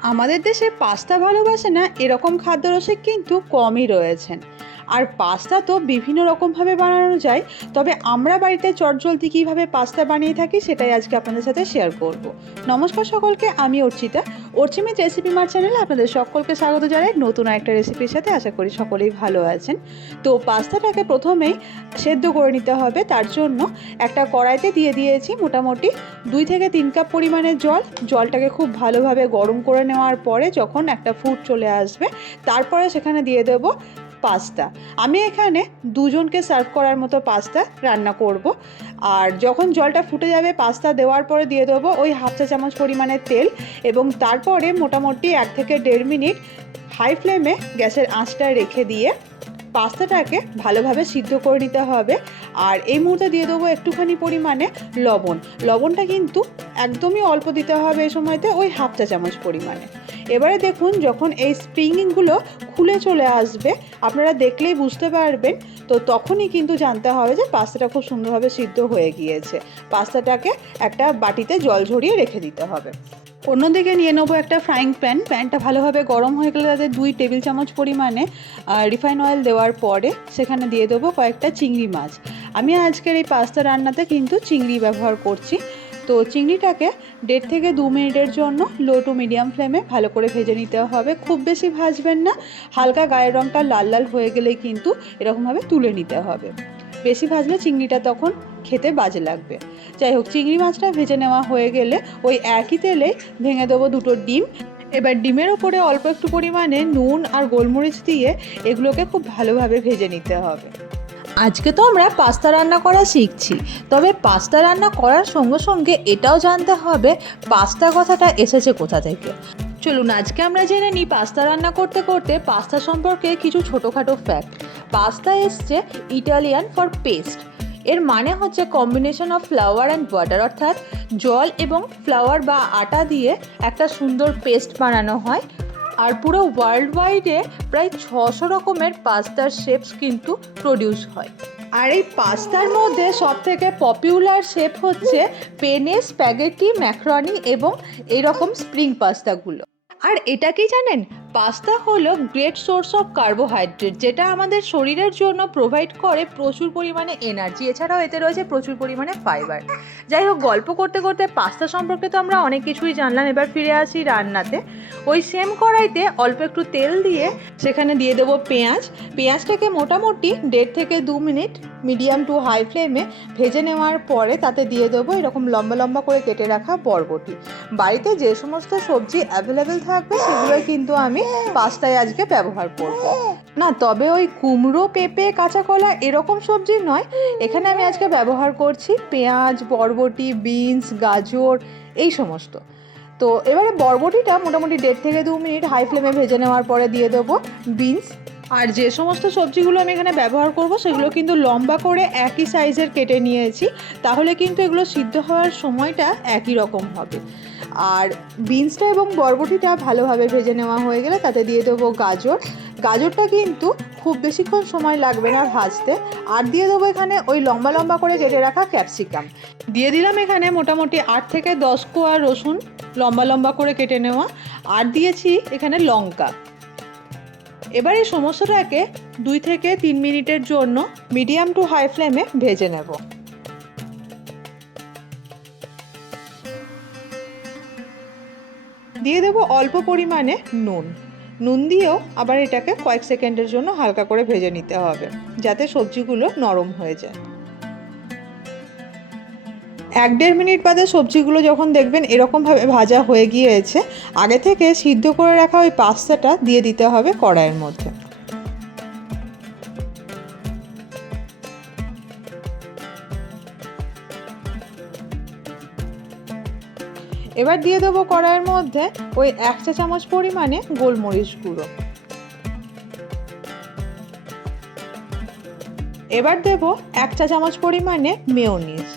আমাদের দেশে পাস্তা ভালোবাসে না এরকম খাদ্যরসিক কিন্তু কমই রয়েছেন। আর পাস্তা তো বিভিন্ন রকমভাবে বানানো যায়, তবে আমরা বাড়িতে চটজলদি কীভাবে পাস্তা বানিয়ে থাকি সেটাই আজকে আপনাদের সাথে শেয়ার করব। নমস্কার সকলকে, আমি অর্চিতা। অর্চিমিত রেসিপি মার চ্যানেলে আপনাদের সকলকে স্বাগত জানাই। নতুন একটা রেসিপির সাথে আশা করি সকলেই ভালো আছেন। তো পাস্তাটাকে প্রথমেই সেদ্ধ করে নিতে হবে, তার জন্য একটা কড়াইতে দিয়ে দিয়েছি মোটামুটি দুই থেকে তিন কাপ পরিমাণের জল। জলটাকে খুব ভালোভাবে গরম করে নেওয়ার পরে যখন একটা ফুট চলে আসবে, তারপরে সেখানে দিয়ে দেবো পাস্তা। আমি এখানে দুজনকে সার্ভ করার মতো পাস্তা রান্না করব। আর যখন জলটা ফুটে যাবে পাস্তা দেওয়ার পরে দিয়ে দেবো ওই হাফ চা চামচ পরিমাণের তেল এবং তারপরে মোটামুটি এক থেকে দেড় মিনিট হাই ফ্লেমে গ্যাসের আঁচটা রেখে দিয়ে পাস্তাটাকে ভালোভাবে সিদ্ধ করে নিতে হবে। আর এই মুহূর্তে দিয়ে দেবো একটুখানি পরিমাণে লবণ। লবণটা কিন্তু একদমই অল্প দিতে হবে এই সময়তে ওই হাফ চা চামচ পরিমাণে। এবারে দেখুন যখন এই স্প্রিংগুলো খুলে চলে আসবে, আপনারা দেখলেই বুঝতে পারবেন, তো তখনই কিন্তু জানতে হবে যে পাস্তাটা খুব সুন্দরভাবে সিদ্ধ হয়ে গিয়েছে। পাস্তাটাকে একটা বাটিতে জল ঝরিয়ে রেখে দিতে হবে। অন্যদিকে নিয়ে নেব একটা ফ্রাইং প্যান প্যানটা ভালোভাবে গরম হয়ে গেলে তাতে দুই টেবিল চামচ পরিমাণে রিফাইন অয়েল দেওয়ার পরে সেখানে দিয়ে দেবো কয়েকটা চিংড়ি মাছ। আমি আজকের এই পাস্তা রান্নাতে কিন্তু চিংড়ি ব্যবহার করছি। তো চিংড়িটাকে দেড় থেকে দু মিনিটের জন্য লো টু মিডিয়াম ফ্লেমে ভালো করে ভেজে নিতে হবে। খুব বেশি ভাজবেন না, হালকা গায়ের রঙটা লাল লাল হয়ে গেলেই কিন্তু এরকমভাবে তুলে নিতে হবে। বেশি ভাজলে চিংড়িটা তখন খেতে বাজে লাগবে। যাই হোক, চিংড়ি মাছটা ভেজে নেওয়া হয়ে গেলে ওই একই তেলে ভেঙে দেবো দুটো ডিম। এবার ডিমের ওপরে অল্প একটু পরিমাণে নুন আর গোলমরিচ দিয়ে এগুলোকে খুব ভালোভাবে ভেজে নিতে হবে। আজকে তো আমরা পাস্তা রান্না করা শিখছি। তবে পাস্তা রান্না করার সঙ্গে সঙ্গে এটাও জানতে হবে পাস্তা কথাটা এসেছে কোথা থেকে? চলুন, আজকে আমরা জেনে নিই পাস্তা রান্না করতে করতে পাস্তা সম্পর্কে কিছু ছোটোখাটো ফ্যাক্ট পাস্তা এসছে ইটালিয়ান ফর পেস্ট এর মানে হচ্ছে combination of flour and water অর্থাৎ জল এবং ফ্লাওয়ার বা আটা দিয়ে একটা সুন্দর পেস্ট বানানো হয়। আর পুরো ওয়ার্ল্ড ওয়াইডে প্রায় ছশো রকমের পাস্তার শেপস কিন্তু প্রডিউস হয়। আর এই পাস্তার মধ্যে সব থেকে পপুলার শেপ হচ্ছে পেনে স্প্যাগেটি ম্যাক্রনি এবং এরকম স্প্রিং পাস্তাগুলো আর এটা কি জানেন? পাস্তা হলো গ্রেট সোর্স অফ কার্বোহাইড্রেট যেটা আমাদের শরীরের জন্য প্রোভাইড করে প্রচুর পরিমাণে এনার্জি এছাড়াও এতে রয়েছে প্রচুর পরিমাণে ফাইবার যাই হোক, গল্প করতে করতে পাস্তা সম্পর্কে তো আমরা অনেক কিছুই জানলাম, এবার ফিরে আসি রান্নাতে। ওই সেম কড়াইতে অল্প একটু তেল দিয়ে সেখানে দিয়ে দেবো পেঁয়াজ। পেঁয়াজটাকে মোটামুটি দেড় থেকে দু মিনিট মিডিয়াম টু হাই ফ্লেমে ভেজে নেওয়ার পরে তাতে দিয়ে দেবো এরকম লম্বা লম্বা করে কেটে রাখা বরবটি। বাড়িতে যে সমস্ত সবজি অ্যাভেলেবেল থাকবে, সেগুলোই কিন্তু আমি পাস্তায় আজকে ব্যবহার করব। না, তবে ওই কুমড়ো, পেঁপে কাঁচা কলা এরকম সবজি নয়। এখানে আমি আজকে ব্যবহার করছি পেঁয়াজ, বরবটি, বিনস, গাজর, এই সমস্ত। তো এবারে বরবটিটা মোটামুটি দেড় থেকে দু মিনিট হাই ফ্লেমে ভেজে নেওয়ার পরে দিয়ে দেবো বিনস। আর যে সমস্ত সবজিগুলো আমি এখানে ব্যবহার করব, সেগুলো কিন্তু লম্বা করে একই সাইজের কেটে নিয়েছি। তাহলে কিন্তু এগুলো সিদ্ধ হওয়ার সময়টা একই রকম হবে। আর বিনসটা এবং বরবটিটা ভালোভাবে ভেজে নেওয়া হয়ে গেলে তাতে দিয়ে দেবো গাজর। গাজরটা কিন্তু খুব বেশিক্ষণ সময় লাগবে না ভাজতে। আর দিয়ে দেবো এখানে ওই লম্বা লম্বা করে কেটে রাখা ক্যাপসিকাম দিয়ে দিলাম এখানে মোটামুটি আট থেকে দশ কোয়া রসুন লম্বা লম্বা করে কেটে নেওয়া। আর দিয়েছি এখানে লঙ্কা। এবার এই সমস্তটাকে দুই থেকে তিন মিনিটের জন্য মিডিয়াম টু হাই ফ্লেমে ভেজে নেব। দিয়ে দেব অল্প পরিমাণে নুন। নুন দিয়েও আবার এটাকে কয়েক সেকেন্ডের জন্য হালকা করে ভেজে নিতে হবে, যাতে সবজিগুলো নরম হয়ে যায়। এক দেড় মিনিট বাদে সবজিগুলো যখন দেখবেন এরকমভাবে ভাজা হয়ে গিয়েছে, আগে থেকে সিদ্ধ করে রাখা ওই পাস্তাটা দিয়ে দিতে হবে কড়াইয়ের মধ্যে। এবার দিয়ে দেবো কড়াইয়ের মধ্যে ওই এক চা চামচ পরিমাণে গোলমরিচ গুঁড়ো। এবার দেবো এক চা চামচ পরিমাণে মেয়োনিজ।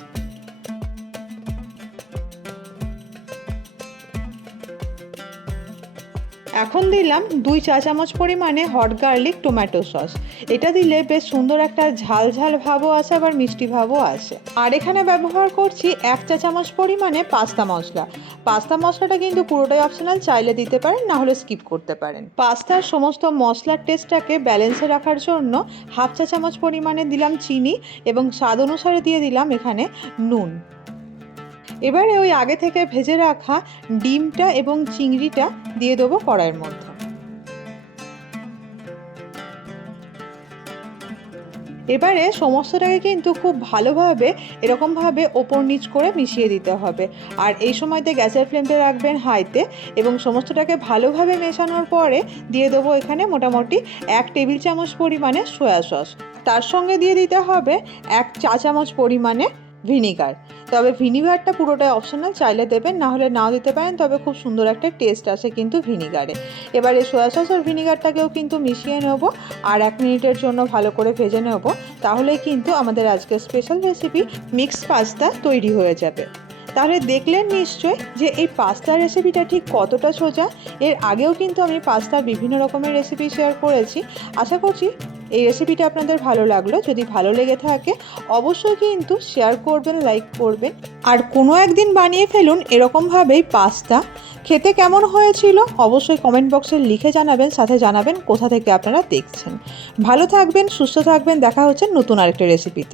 এখন দিলাম দুই চা চামচ পরিমাণে হট গার্লিক টমেটো সস এটা দিলে বেশ সুন্দর একটা ঝাল ঝাল ভাবও আসে, আবার মিষ্টি ভাবও আসে। আর এখানে ব্যবহার করছি এক চা চামচ পরিমাণে পাস্তা মশলা। পাস্তা মশলাটা কিন্তু পুরোটাই অপশনাল চাইলে দিতে পারেন, না হলে স্কিপ করতে পারেন। পাস্তার সমস্ত মশলার টেস্টটাকে ব্যালেন্সে রাখার জন্য হাফ চা চামচ পরিমাণে দিলাম চিনি এবং স্বাদ অনুসারে দিয়ে দিলাম এখানে নুন। এবারে ওই আগে থেকে ভেজে রাখা ডিমটা এবং চিংড়িটা দিয়ে দেবো কড়াইয়ের মধ্যে। এবারে সমস্তটাকে কিন্তু খুব ভালোভাবে, এরকমভাবে ওপর নিচ করে মিশিয়ে দিতে হবে। আর এই সময়তে গ্যাসের ফ্লেমটা রাখবেন হাইতে এবং সমস্তটাকে ভালোভাবে মেশানোর পরে দিয়ে দেবো এখানে মোটামুটি এক টেবিল চামচ পরিমাণে সয়া সস। তার সঙ্গে দিয়ে দিতে হবে এক চা চামচ পরিমাণে ভিনিগার। তবে ভিনিগারটা পুরোটাই অপশনাল চাইলে দেবেন না হলে নাও দিতে পারেন, তবে খুব সুন্দর একটা টেস্ট আসে কিন্তু ভিনিগারে। এবারে সয়া সস আর ভিনিগারটাকেও কিন্তু মিশিয়ে নেব, আর এক মিনিটের জন্য ভালো করে ভেজে নেব তাহলে কিন্তু আমাদের আজকের স্পেশাল রেসিপি মিক্স পাস্তা তৈরি হয়ে যাবে। তাহলে দেখলেন নিশ্চয় যে এই পাস্তা রেসিপিটা ঠিক কতটা সোজা, এর আগেও কিন্তু আমি পাস্তার বিভিন্ন রকমের রেসিপি শেয়ার করেছি। আশা করছি এই রেসিপিটি আপনাদের ভালো লাগল, যদি ভালো লেগে থাকে, অবশ্যই কিন্তু শেয়ার করবেন লাইক করবেন, আর কোনো একদিন বানিয়ে ফেলুন এরকমভাবেই পাস্তা খেতে কেমন হয়েছিল অবশ্যই কমেন্ট বক্সে লিখে জানাবেন, সাথে জানাবেন কোথা থেকে আপনারা দেখছেন। ভালো থাকবেন, সুস্থ থাকবেন, দেখা হচ্ছে নতুন আরেকটা রেসিপিতে